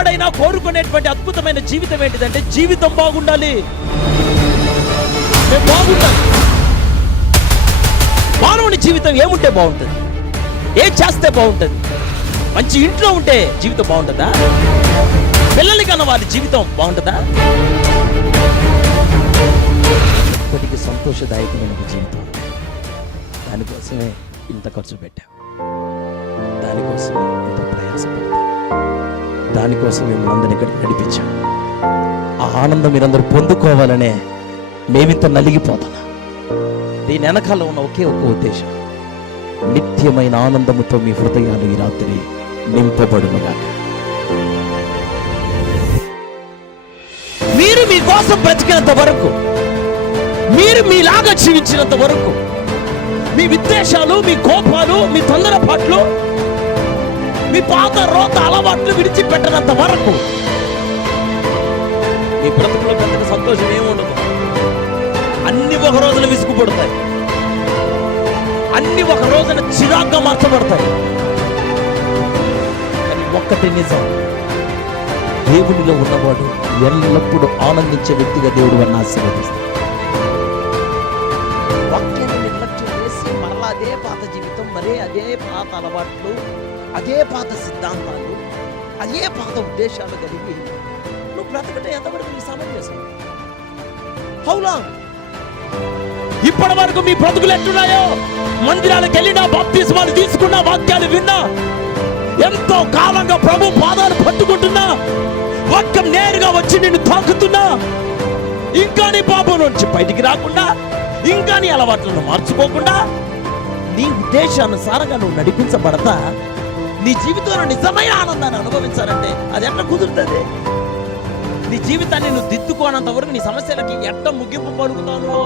వాడైనా కోరుకునేటువంటి అద్భుతమైన జీవితం ఏంటిదంటే, జీవితం బాగుండాలి, మేము బాగుండాలి. మానవుని జీవితం ఏముంటే బాగుంటుంది? ఏం చేస్తే బాగుంటుంది? మంచి ఇంట్లో ఉంటే జీవితం బాగుంటుందా? పిల్లలు కన్నా వారి జీవితం బాగుంటుందా? ఇప్పటికీ సంతోషదాయకమైన జీవితం, దానికోసమే ఇంత ఖర్చు పెట్టాం, దానికోసమే ఇంత ప్రయాసపడతాం, దానికోసం మిమ్మల్ని అందరినీ ఇక్కడికి నడిపించాం. ఆ ఆనందం మీరందరూ పొందుకోవాలనే మేమింత నలిగిపోతున్నాం. దీని వెనకాల ఉన్న ఒకే ఒక ఉద్దేశం, నిత్యమైన ఆనందముతో మీ హృదయాలు ఈ రాత్రి నింపబడునుగాక. మీరు మీకోసం బ్రతికినంత వరకు, మీరు మీలాగా జీవించినంత వరకు, మీ విద్వేషాలు, మీ కోపాలు, మీ తొందరపాట్లు, మీ పాత రోత అలవాట్లు విడిచిపెట్టనంత వరకు మీ బ్రతుకులో పెద్దగా సంతోషం ఏముండదు. అన్ని ఒక రోజున విసుగుపడతాయి, అన్ని ఒక రోజున చిరాగ్గా మార్చబడతాయి. కానీ ఒక్కటి నిజం, దేవునిలో ఉన్నవాడు ఎల్లప్పుడూ ఆనందించే వ్యక్తిగా దేవుడు వారిని ఆశీర్వదిస్తాడు. వాక్యాన్ని నిర్లక్ష్యం చేసి మరలా అదే పాత జీవితం, మరే అదే పాత అలవాట్లు, అదే పాత సిద్ధాంతాలు, అదే పాత ఉద్దేశాలు కలిగి నువ్వు బ్రతకటం ఎంతవరకు నీ సమంజసం? How long? ఇప్పటి వరకు మీ బ్రతుకులు ఎట్టున్నాయో, మందిరాలకు వెళ్ళినా, బాప్తిస్మాలు తీసుకున్నా, వాక్యాలు విన్నా, ఎంతో కాలంగా ప్రభు పాదాలు పట్టుకుంటున్నా, వాక్యం నేరుగా వచ్చి నిన్ను తాకుతున్నా, ఇంకా నీ పాపం నుంచి బయటికి రాకుండా, ఇంకా నీ అలవాట్లను మార్చుకోకుండా, నీ ఉద్దేశానుసారంగా నువ్వు నడిపించబడతా నీ జీవితంలో నిజమైన ఆనందాన్ని అనుభవించాలంటే అది ఎట్లా కుదురుతుంది? నీ జీవితాన్ని నువ్వు దిద్దుకోనంత వరకు నీ సమస్యలకి ఎట్ట ముగింపు పలుకుతావు?